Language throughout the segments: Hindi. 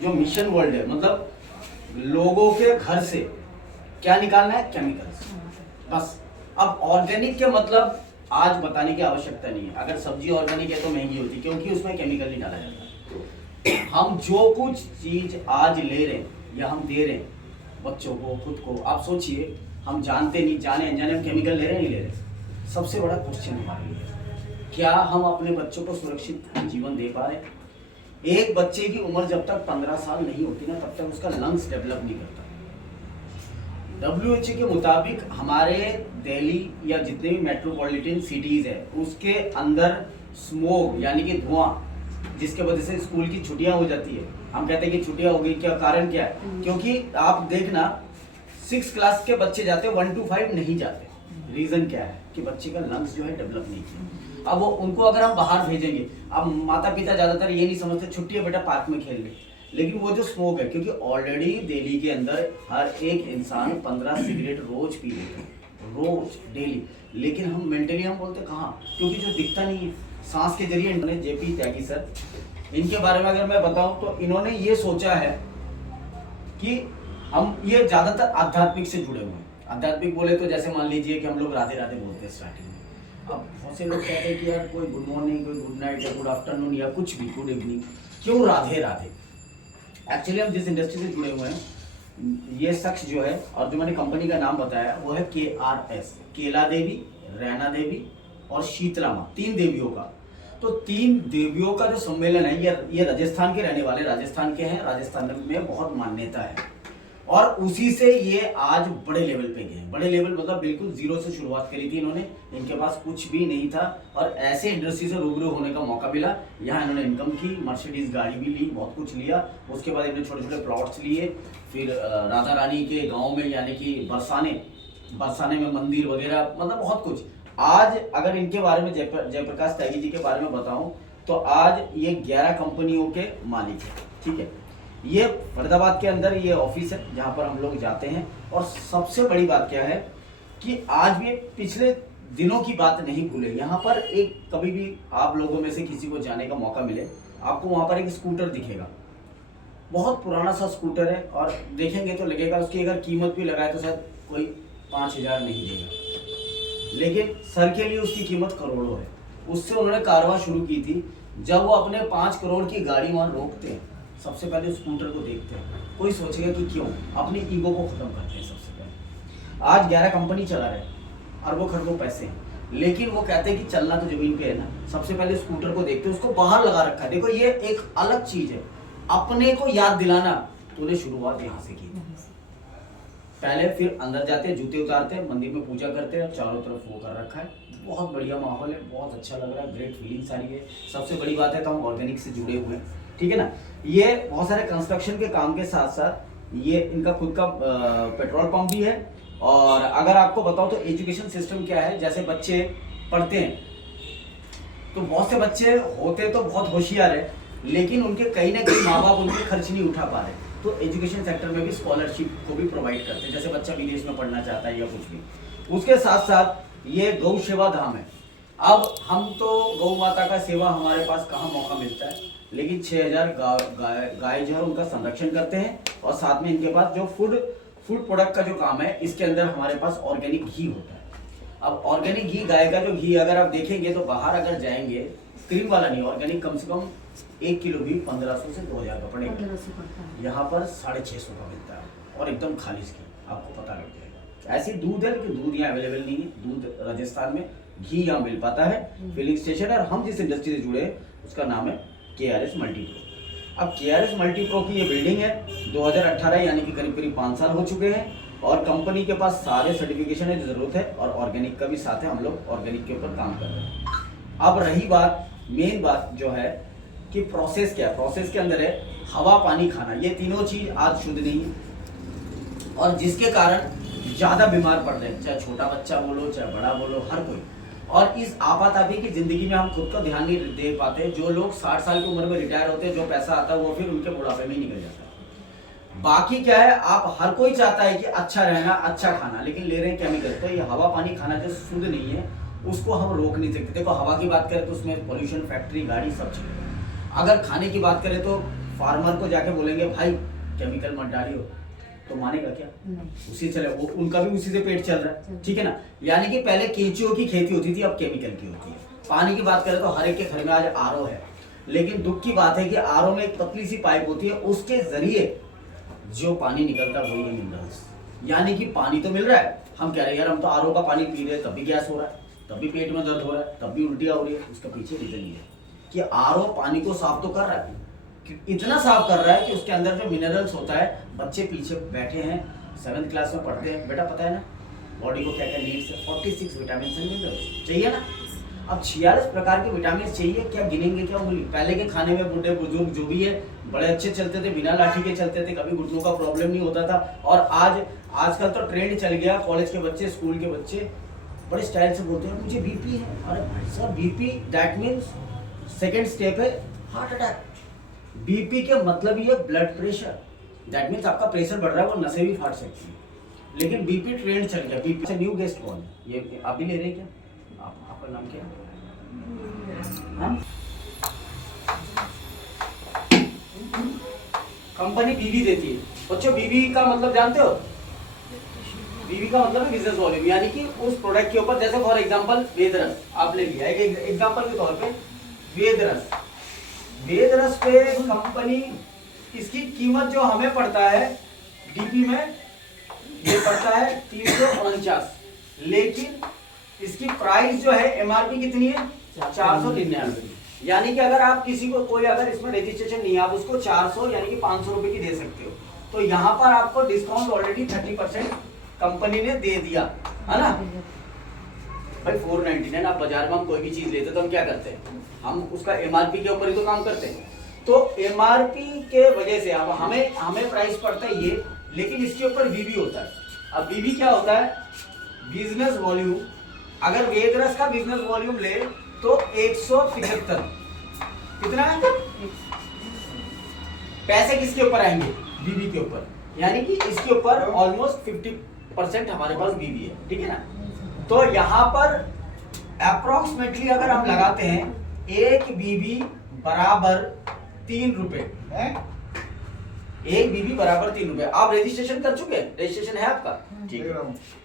जो मिशन वर्ल्ड है, मतलब लोगों के घर से क्या निकालना है, केमिकल्स, बस। अब ऑर्गेनिक के मतलब आज बताने की आवश्यकता नहीं है। अगर सब्जी ऑर्गेनिक है तो महंगी होती है, क्योंकि उसमें केमिकल नहीं डाला जाता। हम जो कुछ चीज आज ले रहे हैं या हम दे रहे हैं बच्चों को, खुद को, आप सोचिए, हम जानते नहीं, जाने अनजाने हम केमिकल ले रहे हैं, नहीं ले रहे। सबसे बड़ा क्वेश्चन हमारे लिए क्या हम अपने बच्चों को सुरक्षित जीवन दे पा रहे हैं? एक बच्चे की उम्र जब तक 15 साल नहीं होती ना, तब तक उसका लंग्स डेवलप नहीं करता। WHO के मुताबिक हमारे दिल्ली या जितने भी मेट्रोपॉलिटन सिटीज है उसके अंदर स्मोक यानी कि धुआं, जिसके वजह से स्कूल की छुट्टियां हो जाती है। हम कहते हैं कि छुट्टियां हो गई, क्या कारण क्या है? क्योंकि आप देखना 6 क्लास के बच्चे जाते हैं, 1 to 5 नहीं जाते। रीजन क्या है कि बच्चे का लंग्स जो है डेवलप नहीं किया। अब वो उनको अगर हम बाहर भेजेंगे, अब माता पिता ज्यादातर ये नहीं समझते छुट्टी है बेटा पार्क में खेल ले, लेकिन वो जो स्मोक है, क्योंकि ऑलरेडी दिल्ली के अंदर हर एक इंसान 15 सिगरेट रोज पी लेते हैं, रोज डेली। लेकिन हम मेंटली हम बोलते कहाँ, क्योंकि जो दिखता नहीं है। सांस के जरिए इन्होंने JP त्यागी सर, इनके बारे में अगर मैं बताऊं तो इन्होंने ये सोचा है कि हम ये ज्यादातर आध्यात्मिक से जुड़े हुए हैं। आध्यात्मिक बोले तो जैसे मान लीजिए कि हम लोग राधे राधे बोलते हैं स्टार्टिंग में। अब बहुत से लोग कहते हैं कि यार कोई गुड मॉर्निंग, कोई गुड नाइट या गुड आफ्टरनून या कुछ भी, गुड इवनिंग, क्यों राधे राधे? एक्चुअली हम जिस इंडस्ट्री से जुड़े हुए हैं, ये शख्स जो है और जो मैंने कंपनी का नाम बताया वो है KRS, केला देवी, रैना देवी और शीतला माँ, 3 देवियों का। तो 3 देवियों का जो सम्मेलन है, ये राजस्थान के रहने वाले, राजस्थान के हैं, राजस्थान में बहुत मान्यता है और उसी से ये आज बड़े लेवल पे गए। बड़े लेवल मतलब बिल्कुल जीरो से शुरुआत करी थी इन्होंने, इनके पास कुछ भी नहीं था और ऐसे इंडस्ट्री से रूबरू होने का मौका मिला। यहाँ इन्होंने इनकम की, मर्सिडीज गाड़ी भी ली, बहुत कुछ लिया। उसके बाद इन्होंने छोटे छोटे प्लॉट्स लिए, फिर राधा रानी के गाँव में यानी कि बरसाने में मंदिर वगैरह, मतलब बहुत कुछ। आज अगर इनके बारे में जयप्रकाश त्यागी जी के बारे में बताऊं तो आज ये 11 कंपनियों के मालिक है, ठीक है। ये फरीदाबाद के अंदर ये ऑफिस है जहाँ पर हम लोग जाते हैं। और सबसे बड़ी बात क्या है कि आज भी पिछले दिनों की बात नहीं भूले। यहाँ पर एक कभी भी आप लोगों में से किसी को जाने का मौका मिले, आपको वहाँ पर एक स्कूटर दिखेगा, बहुत पुराना सा स्कूटर है और देखेंगे तो लगेगा उसकी अगर कीमत भी लगाए तो शायद कोई 5,000 नहीं देगा, लेकिन सर के लिए उसकी कीमत करोड़ों है। उससे उन्होंने कारवां शुरू की थी। जब वो अपने 5 करोड़ की गाड़ी वहाँ रोकते हैं, सबसे पहले स्कूटर को देखते हैं। कोई सोचेगा कि क्यों? अपनी ईगो को खत्म करते हैं सबसे पहले। आज 11 कंपनी चला रहे, अरबों खरबों पैसे हैं, लेकिन वो कहते हैं कि चलना तो जमीन पे है ना। सबसे पहले स्कूटर को देखते हैं, उसको बाहर लगा रखा है। देखो ये एक अलग चीज है, अपने को याद दिलाना, तूने शुरुआत यहाँ से की। पहले फिर अंदर जाते हैं, जूते उतारते हैं, मंदिर में पूजा करते हैं, चारों तरफ वो कर रखा है। बहुत बढ़िया माहौल है, बहुत अच्छा लग रहा है, ग्रेट फीलिंग्स आ रही है। सबसे बड़ी बात है तो हम ऑर्गेनिक से जुड़े हुए हैं, ठीक है ना। ये बहुत सारे कंस्ट्रक्शन के काम के साथ साथ ये इनका खुद का पेट्रोल पंप भी है। और अगर आपको बताओ तो एजुकेशन सिस्टम क्या है, जैसे बच्चे पढ़ते हैं तो बहुत से बच्चे होते तो बहुत होशियार है, लेकिन उनके कहीं ना कहीं माँ बाप उनके खर्च नहीं उठा पा रहे। तो एजुकेशन सेक्टर में भी स्कॉलरशिप को भी प्रोवाइड करते हैं, जैसे बच्चा विदेश में पढ़ना चाहता है या कुछ भी। उसके साथ साथ ये गौ सेवा धाम है। अब हम तो गौ माता का सेवा हमारे पास कहाँ मौका मिलता है, लेकिन 6000 गाय जो है उनका संरक्षण करते हैं। और साथ में इनके पास जो फूड प्रोडक्ट का जो काम है, इसके अंदर हमारे पास ऑर्गेनिक घी होता है। अब ऑर्गेनिक घी, गाय का जो घी अगर आप देखेंगे तो बाहर अगर जाएंगे, क्रीम वाला नहीं, ऑर्गेनिक, कम से कम 1 किलो भी 1500 से 2000 का पड़ेगा। यहाँ पर 650 का मिलता है और एकदम खालिश घी, आपको पता लग जाएगा। ऐसी दूध है, लेकिन दूध यहाँ अवेलेबल नहीं है। दूध राजस्थान में, घी यहाँ मिल पाता है फिलिंग स्टेशन। और हम जिस इंडस्ट्री से जुड़े उसका नाम है KRS मल्टीप्रो। अब KRS मल्टीप्रो की ये बिल्डिंग है, 2018 यानी कि करीब करीब 5 साल हो चुके हैं। और कंपनी के पास सारे सर्टिफिकेशन है जो जरूरत है, और ऑर्गेनिक का भी साथ है, हम लोग ऑर्गेनिक के ऊपर काम कर रहे हैं। अब रही बात, मेन बात जो है कि प्रोसेस क्या है। प्रोसेस के अंदर है हवा, पानी, खाना, ये तीनों चीज आज शुद्ध नहीं है और जिसके कारण ज्यादा बीमार पड़ रहे हैं, चाहे छोटा बच्चा बोलो चाहे बड़ा बोलो, हर कोई। और इस आपातापी की जिंदगी में हम खुद का ध्यान नहीं दे पाते। जो लोग 60 साल की उम्र में रिटायर होते हैं, जो पैसा आता है वो फिर उनके बुढ़ापे में ही निकल जाता है। बाकी क्या है, आप हर कोई चाहता है कि अच्छा रहना, अच्छा खाना, लेकिन ले रहे हैं केमिकल। तो ये हवा, पानी, खाना जो शुद्ध नहीं है उसको हम रोक नहीं सकते। देखो हवा की बात करें तो उसमें पोल्यूशन, फैक्ट्री, गाड़ी, सब चीजें। अगर खाने की बात करें तो फार्मर को जाके बोलेंगे भाई केमिकल मत डालियो, तो मानेगा क्या? उसी चले, वो उनका भी उसी से पेट चल रहा है, ठीक है ना। यानी कि पहले केंचुओं की खेती होती थी, अब केमिकल की होती है। पानी की बात करें तो हर एक के घर में आज आरओ है, लेकिन दुख की बात है कि आरओ में एक पतली सी पाइप होती है, उसके जरिए जो पानी निकलता है वही है मिनरल्स। यानी कि पानी तो मिल रहा है, हम कह रहे हैं यार हम तो आरओ का पानी पी रहे हैं, तब भी गैस हो रहा है, तब भी पेट में दर्द हो रहा है, तब भी उल्टियाँ हो रही है। उसका पीछे रीजन ये है कि आरओ पानी को साफ तो कर रहा है, इतना साफ कर रहा है कि उसके अंदर जो मिनरल्स होता है, बच्चे पीछे बैठे हैं 7th क्लास में पढ़ते हैं, बेटा पता है ना बॉडी को क्या क्या नीड्स है, 46 विटामिन एंड मिनरल्स चाहिए ना। अब 46 प्रकार के विटामिन चाहिए, क्या गिनेंगे क्या उंगली? पहले के खाने में बूढ़े बुजुर्ग जो भी है बड़े अच्छे चलते थे, बिना लाठी के चलते थे, कभी घुटनों का प्रॉब्लम नहीं होता था। और आजकल तो ट्रेंड चल गया, कॉलेज के बच्चे, स्कूल के बच्चे बड़े स्टाइल से बोलते हैं मुझे बीपी है। अरे भाई साहब, BP that means second step है हार्ट अटैक। बीपी के मतलब ये ब्लड प्रेशर, दैट मीन्स आपका प्रेशर बढ़ रहा है, वो नसें भी फाट सकती है। लेकिन बीपी ट्रेंड चल गया। बीपी से न्यू गेस्ट कौन है? ये आप भी ले रहे हैं क्या? आपका नाम क्या है? कंपनी बीवी देती है बच्चों। बीवी का मतलब जानते हो? बीवी का मतलब है बिजनेस वॉल्यूम, यानी कि उस प्रोडक्ट के ऊपर, जैसे फॉर एग्जांपल वेदरस आप ले लिया, एक एग्जांपल के तौर पे वेदरस पे कंपनी, इसकी कीमत जो हमें पड़ता है डीपी में, ये पड़ता है 349, लेकिन इसकी प्राइस जो है एमआरपी कितनी है? 499। यानी कि अगर आप किसी को, कोई अगर इसमें रजिस्ट्रेशन नहीं है, आप उसको 400 यानी कि 500 रुपए की दे सकते हो। तो यहाँ पर आपको डिस्काउंट ऑलरेडी 30% कंपनी ने दे दिया है ना भाई। 499 आप बाजार में हम कोई भी चीज लेते तो हम क्या करते हैं? हम उसका एमआरपी के ऊपर ही तो काम करते हैं। तो एमआरपी के वजह से अब हमें प्राइस पड़ता है ये, लेकिन इसके ऊपर वीवी होता है। अब वीवी क्या होता है? Business volume. अगर वेदरस का बिजनेस वॉल्यूम ले तो 175, कितना है? पैसे किसके ऊपर आएंगे? वीवी के ऊपर। यानी कि इसके ऊपर ऑलमोस्ट 50% हमारे पास वीवी है, ठीक है ना। तो यहाँ पर अप्रोक्सीमेटली अगर हम लगाते हैं, एक बीबी बराबर 3 रुपए, एक बीबी बराबर 3 रुपए। आप रजिस्ट्रेशन कर चुके हैं? रजिस्ट्रेशन है आपका? ठीक है।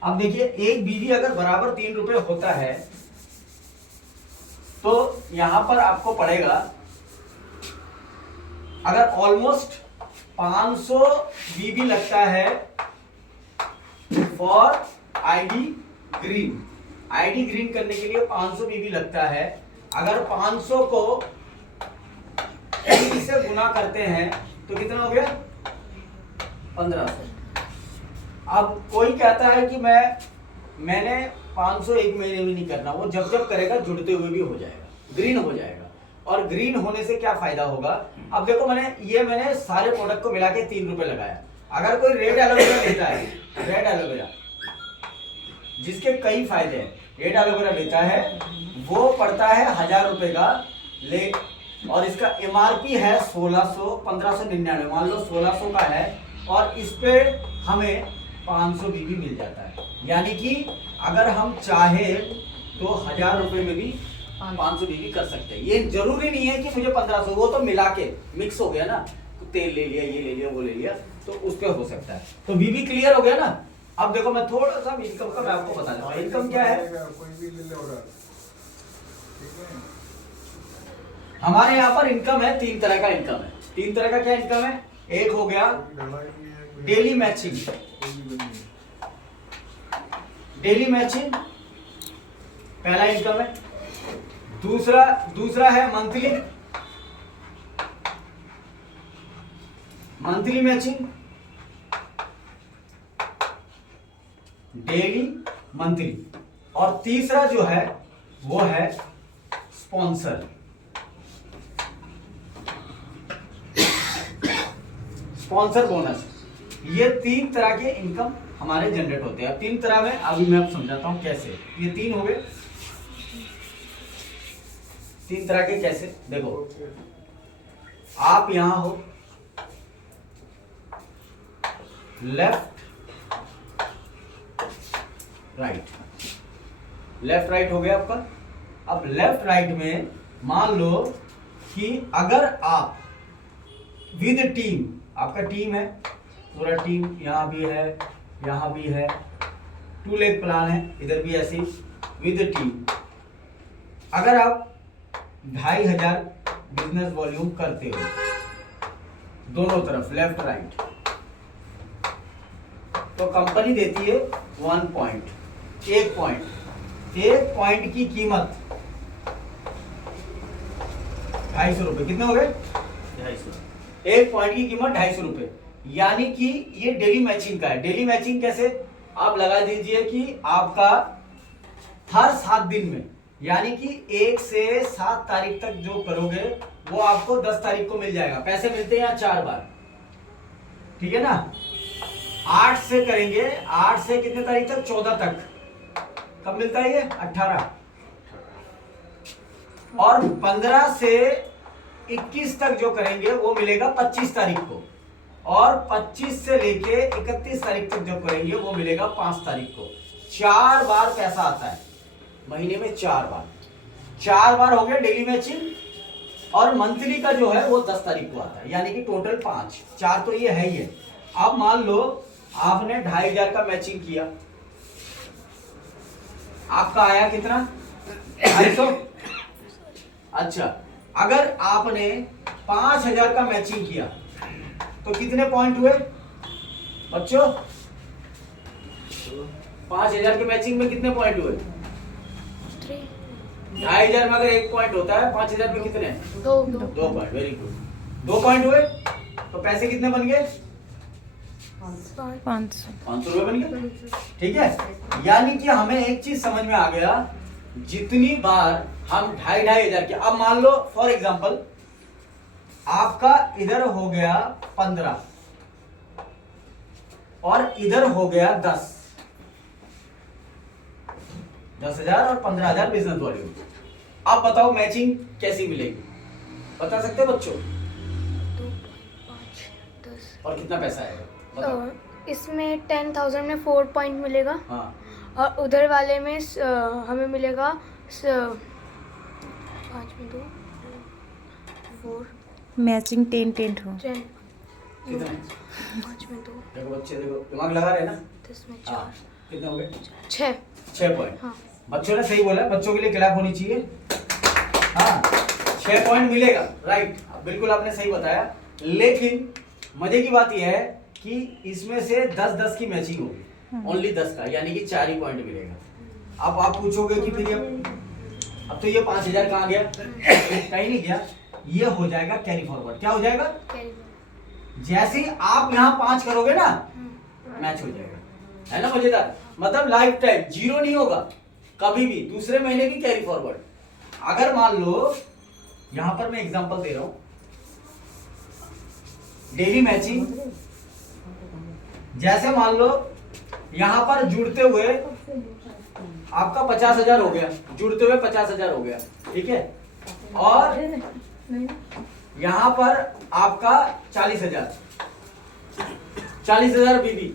अब देखिए, एक बीबी अगर बराबर 3 रुपए होता है तो यहां पर आपको पड़ेगा, अगर ऑलमोस्ट 500 बीबी लगता है फॉर आईडी ग्रीन करने के लिए 500 बीबी लगता है। अगर 500 को 80 से गुना करते हैं तो कितना हो गया? 1500। अब कोई कहता है कि मैंने 500 एक महीने में नहीं करना, वो जब करेगा जुड़ते हुए भी हो जाएगा, ग्रीन हो जाएगा। और ग्रीन होने से क्या फायदा होगा? अब देखो, मैंने सारे प्रोडक्ट को मिला के 3 रुपए लगाया। अगर कोई रेड एलोवेरा लेता है, रेड एलोवेरा जिसके कई फायदे हैं, रेड एलोवेरा लेता है, वो पड़ता है 1000 रुपए का ले, और इसका एमआरपी है 1599, मान लो 1600 का है, और इस पे हमें 500 बीबी मिल जाता है। यानी कि अगर हम चाहे तो 1000 रुपए में भी 500 बीबी कर सकते हैं। ये जरूरी नहीं है कि मुझे 1500, वो तो मिला के मिक्स हो गया ना, तो तेल ले लिया, ये ले लिया, वो ले लिया, तो उस पर हो सकता है। तो बीबी क्लियर हो गया ना। अब देखो, मैं थोड़ा सा इनकम का मैं आपको बता दूं। इनकम क्या है? हमारे यहाँ पर इनकम है, 3 तरह का इनकम है। 3 तरह का क्या इनकम है? एक हो गया डेली मैचिंग, पहला इनकम है। दूसरा है मंथली मैचिंग, डेली, मंथली। और तीसरा जो है वो है स्पॉन्सर बोनस। ये 3 तरह के इनकम हमारे जनरेट होते हैं। 3 तरह में अभी मैं आपको समझाता हूं कैसे। ये 3 हो गए, 3 तरह के कैसे। देखो, आप यहां हो, लेफ्ट राइट हो गया आपका। अब लेफ्ट राइट में मान लो कि अगर आप विद टीम, आपका टीम है पूरा, टीम यहाँ भी है, यहाँ भी है, 2 लेग प्लान है, इधर भी ऐसे विद टीम। अगर आप 2500 बिजनेस वॉल्यूम करते हो दोनों तरफ लेफ्ट राइट, तो कंपनी देती है 1 पॉइंट, 1 पॉइंट की कीमत 250 रुपए। कितने हो गए? 250। 1 पॉइंट की कीमत 250 रुपए, यानी कि ये डेली मैचिंग का है। डेली मैचिंग कैसे? आप लगा दीजिए कि आपका हर 7 दिन में, यानी कि 1 से 7 तारीख तक जो करोगे वो आपको 10 तारीख को मिल जाएगा। पैसे मिलते हैं यहाँ 4 बार, ठीक है ना। 8 से करेंगे, 8 से कितने तारीख तक? 14 तक। कब मिलता है ये? 18। और 15 से 21 तक जो करेंगे वो मिलेगा 25 तारीख को, और 25 से लेके 31 तारीख तक जो करेंगे वो मिलेगा 5 तारीख को। 4 बार पैसा आता है महीने में, 4 बार। 4 बार हो गया डेली मैचिंग, और मंथली का जो है वो 10 तारीख को आता है, यानी कि टोटल 5। 4 तो ये है ही है। अब मान लो आपने 2500 का मैचिंग किया, आपका आया कितना? 250। अच्छा, अगर आपने 5000 का मैचिंग किया तो कितने पॉइंट हुए बच्चों? 5000 के मैचिंग में कितने पॉइंट हुए? 2500 में अगर 1 पॉइंट होता है, 5000 में कितने? 2 पॉइंट। वेरी गुड, 2 पॉइंट हुए तो पैसे कितने बन गए? 500 रुपए बन गए, ठीक है। यानी कि हमें एक चीज समझ में आ गया, जितनी बार हम 2500 की, अब मान लो फॉर एग्जांपल आपका इधर हो गया 15 और इधर हो गया 10,000 और 15,000 बिजनेस वॉल्यूम। अब बताओ मैचिंग कैसी मिलेगी, बता सकते हो बच्चों? 2, 5, 10 और कितना पैसा आएगा बताओ? इसमें 10,000 में 4 पॉइंट मिलेगा। हाँ, और उधर वाले में हमें मिलेगा 5 में 2, 4, मैचिंग 10 हो। 10, कितने? 5 में 2, देखो बच्चे, देखो दिमाग लगा रहे हैं ना। 10 में हाँ, 4, कितने हो गए? 6। 6 पॉइंट। हाँ, बच्चों ने सही बोला, बच्चों के लिए क्लैप होनी चाहिए। हाँ, 6 पॉइंट मिलेगा, राइट, बिल्कुल आपने सही बताया। लेकिन मजे की बात यह है कि इसमें से 10-10 की मैचिंग होगी, ओनली 10 का, यानी कि 4 ही पॉइंट मिलेगा। अब आप पूछोगे कि फिर अब तो ये 5000 कहाँ गया? कहीं नहीं गया, ये हो जाएगा कैरी फॉरवर्ड। क्या हो जाएगा? जैसे ही आप यहाँ 5 करोगे ना, मैच हो जाएगा, है ना मजेदार। मतलब लाइफ टाइम जीरो नहीं होगा कभी भी, दूसरे महीने की कैरी फॉरवर्ड। अगर मान लो यहां पर मैं एग्जांपल दे रहा हूं, डेली मैचिंग, जैसे मान लो यहां पर जुड़ते हुए आपका 50,000 हो गया, जुड़ते हुए 50,000 हो गया, ठीक है। और यहां पर आपका 40,000 बीबी,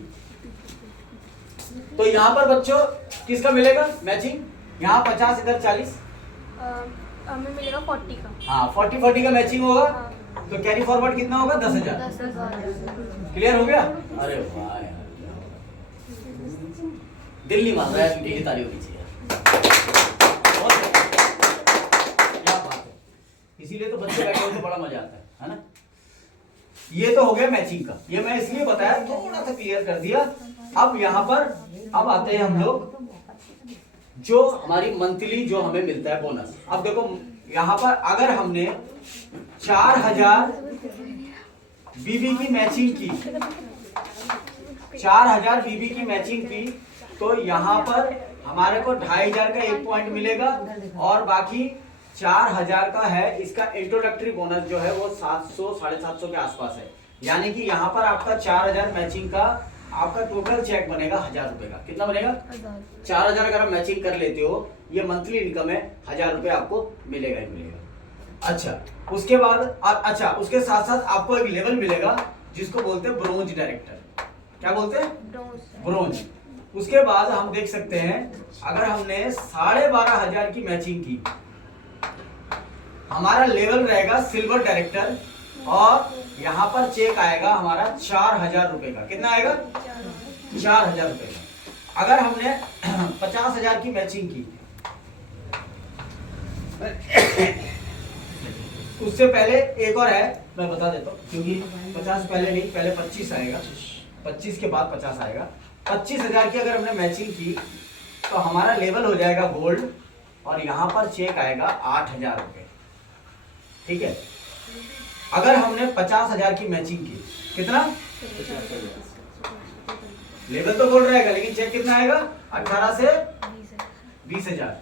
तो यहां पर बच्चों किसका मिलेगा मैचिंग? यहाँ 50 इधर 40, हमें मिलेगा 40 का। हाँ 40 का मैचिंग होगा, तो कैरी फॉरवर्ड कितना होगा? 10,000। 10,000। क्लियर हो गया? अरे वाह यार, दिल नहीं मान रहा है, उनकी तारीफ होनी चाहिए। बहुत क्या बात है, इसीलिए तो बच्चे बैठे होते बड़ा मजा आता है ना। ये तो हो गया मैचिंग का, ये मैं इसलिए बताया, थोड़ा सा क्लियर कर दिया। अब यहाँ पर अब आते हैं हम लोग जो हमारी मंथली जो हमें मिलता है बोनस। अब देखो यहाँ पर अगर हमने 4000 बीबी की मैचिंग की, 4000 बीबी की मैचिंग की, तो यहाँ पर हमारे को 2500 का 1 पॉइंट मिलेगा, और बाकी 4000 का है। इसका इंट्रोडक्टरी बोनस जो है वो 700 750 के आसपास है, यानी कि यहाँ पर आपका 4000 मैचिंग का आपका टोटल चेक बनेगा 1000 रुपए का। कितना बनेगा? 4000 अगर आप मैचिंग कर लेते हो, ये मंथली इनकम है, 1000 रुपए आपको मिलेगा ही मिलेगा। अच्छा, उसके बाद अच्छा उसके साथ साथ आपको एक लेवल मिलेगा जिसको बोलते हैं ब्रोंज डायरेक्टर। क्या बोलते हैं? ब्रोंज। उसके बाद हम देख सकते हैं अगर हमने 12,500 की मैचिंग की, हमारा लेवल रहेगा सिल्वर डायरेक्टर, और यहाँ पर चेक आएगा हमारा 4,000 रुपए का। कितना आएगा? 4,000 रुपए का। अगर हमने 50,000 की मैचिंग की, उससे पहले एक और है, मैं बता देता हूँ, क्योंकि 50 पहले नहीं, पहले 25 आएगा, 25 के बाद 50 आएगा। 25,000 की अगर हमने मैचिंग की तो हमारा लेवल हो जाएगा गोल्ड, और यहाँ पर चेक आएगा 8,000 रुपए। ठीक है। अगर हमने 50,000 की मैचिंग की, कितना लेवल तो गोल्ड रहेगा, लेकिन चेक कितना आएगा? 18 से 20,000।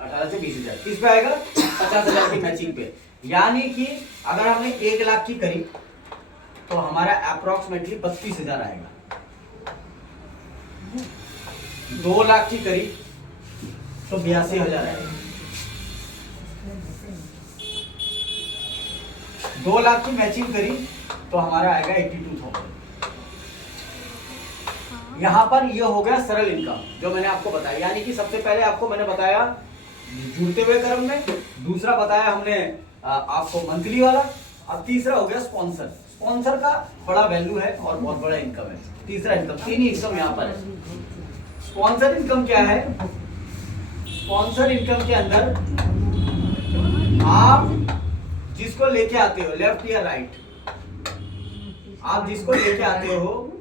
18 से 20,000 किस पे आएगा? 50,000 की मैचिंग पे। यानी कि अगर हमने 1 लाख की करी तो हमारा अप्रोक्सीमेटली 32,000 आएगा। 2 लाख की करी तो 82,000 आएगा। 2 लाख की मैचिंग करी तो हमारा आएगा 82,000। यहाँ पर ये हो गया सरल इनकम जो मैंने आपको बताया। यानी कि सबसे पहले आपको मैंने बताया जुड़ते हुए क्रम में, दूसरा बताया हमने आपको मंथली वाला, अब तीसरा हो गया स्पॉन्सर। स्पॉन्सर का बड़ा वैल्यू है और बहुत बड़ा इनकम है। तीसरा इनकम, 3 ही इनकम यहाँ पर है। स्पॉन्सर इनकम क्या है? स्पॉन्सर इनकम के अंदर आप जिसको लेके आते हो, लेफ्ट या राइट, आप जिसको लेके आते हो,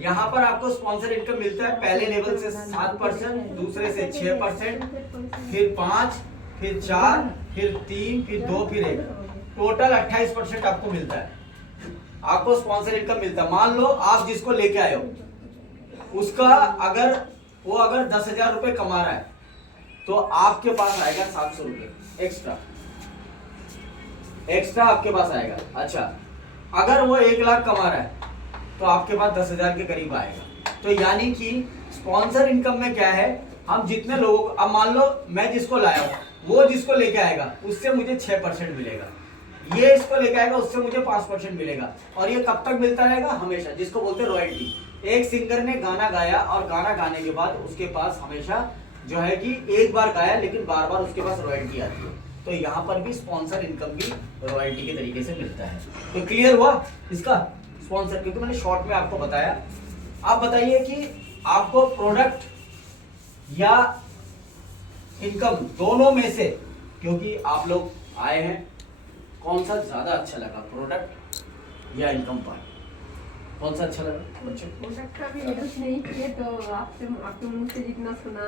यहाँ पर आपको स्पॉन्सर इनकम मिलता है पहले लेवल से 7%, दूसरे से 6%, फिर 5, फिर 4, फिर 3, फिर 2, फिर 1, टोटल 28% आपको मिलता है। आपको स्पॉन्सर इनकम मिलता है। मान लो आप जिसको लेके आए हो, उसका अगर 10,000 रुपए कमा रहा है तो आपके पास आएगा 700 रुपए एक्स्ट्रा आपके पास आएगा। अच्छा, अगर वो 1 लाख कमा रहा है तो आपके पास 10,000 के करीब आएगा। तो यानी कि स्पॉन्सर इनकम में क्या है, हम जितने लोगों, अब मान लो मैं जिसको लाया हूं, वो जिसको लेके आएगा उससे मुझे 6% मिलेगा, ये इसको लेके आएगा उससे मुझे 5% मिलेगा, और ये कब तक मिलता रहेगा? हमेशा, जिसको बोलते हैं रॉयल्टी। एक सिंगर ने गाना गाया और गाना गाने के बाद उसके पास हमेशा जो है कि एक बार गाया लेकिन बार बार उसके पास रॉयल्टी आती है। तो यहाँ पर भी स्पॉन्सर इनकम भी रॉयल्टी के तरीके से मिलता है। तो क्लियर हुआ इसका स्पॉन्सर, क्योंकि मैंने शॉर्ट में आपको बताया। आप बताइए कि आपको प्रोडक्ट या इनकम दोनों में से, क्योंकि आप लोग आए हैं, कौन सा ज्यादा अच्छा लगा, प्रोडक्ट या इनकम पार्ट? कौन सा अच्छा लगा बच्चों? प्रोडक्ट का भी हेल्प नहीं किए तो आपके मुंह से जितना सुना